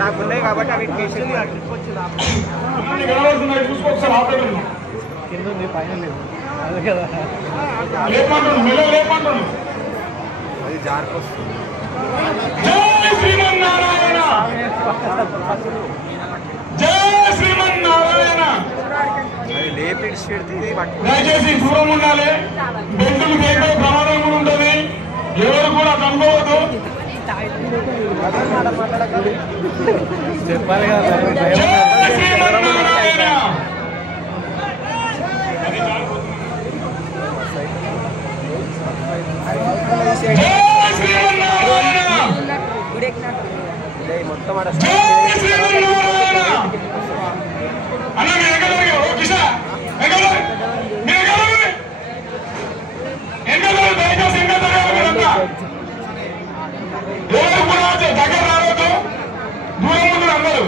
నాకు ఉన్నాయి కాబట్టి అవి కింద ఉంది పైన లేదు అదే కదా అది జారిపోతుంది. జై శ్రీమన్నారాయణ జై శ్రీమన్నారాయణ. అది లేపి దయచేసి దూరం ఉండాలి. బెంటులు చేసే ప్రమాదం కూడా ఉంటుంది. ఎవరు కూడా కనుకోవద్దు. చెప్పాలి కదా జై శ్రీమన్నారాయణ. జై శ్రీమన్నారాయణ. మొత్తం జై శ్రీమన్నారాయణ. అన్న మీరు ఎక్కడ కిషా ఎక్కడ దయచేసి ఇంకా జరగాలి. ఎవరు కూడా దగ్గర రావద్దు. దూరం ముందు అందరూ.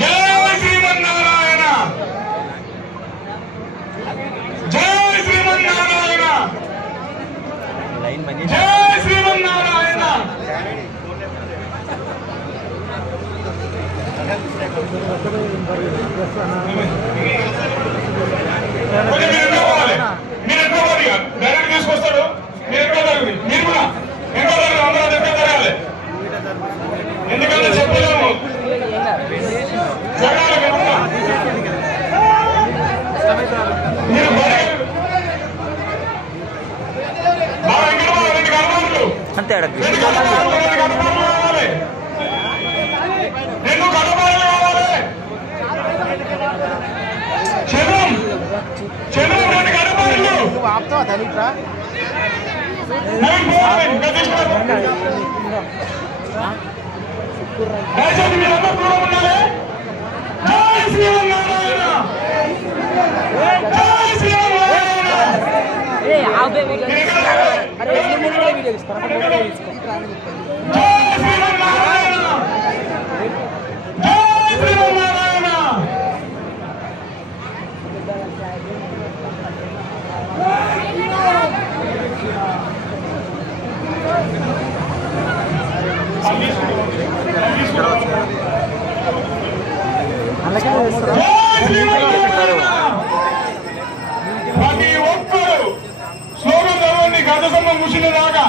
జై శ్రీమన్నారాయణ. జై శ్రీమన్నారాయణ. జై శ్రీమన్నారాయణ. మీరు ఎక్కడ పోవాలి డైరెక్ట్ తీసుకొస్తాడు. మీరు ఎక్కడ జరుగుతుంది. మీరు కూడా ఎక్కడ జరగదు. అందరూ ఎక్కడ జరగాలి. ఎందుకంటే చెప్పలేము జరగాలి కదా. మీరు బాగా ఎక్కడ పోవాలి. రెండు గడపాలు అంతే రెండు గడపాలు కావాలి. రెండు గడపాలు కావాలి. క్షణం రెండు గడపాలు ఆపుతావా తనిట్రా దయచేసి మీరంతా దూరం ఉండాలి. జై శ్రీమన్నారాయణ. జై శ్రీమన్నారాయణ. జై శ్రీమన్నారాయణ. జై శ్రీమన్నారాయణ. ప్రతి ఒక్కరు స్లోగన్ చదవండి. గత సంబంధం ముగిసిన దాకా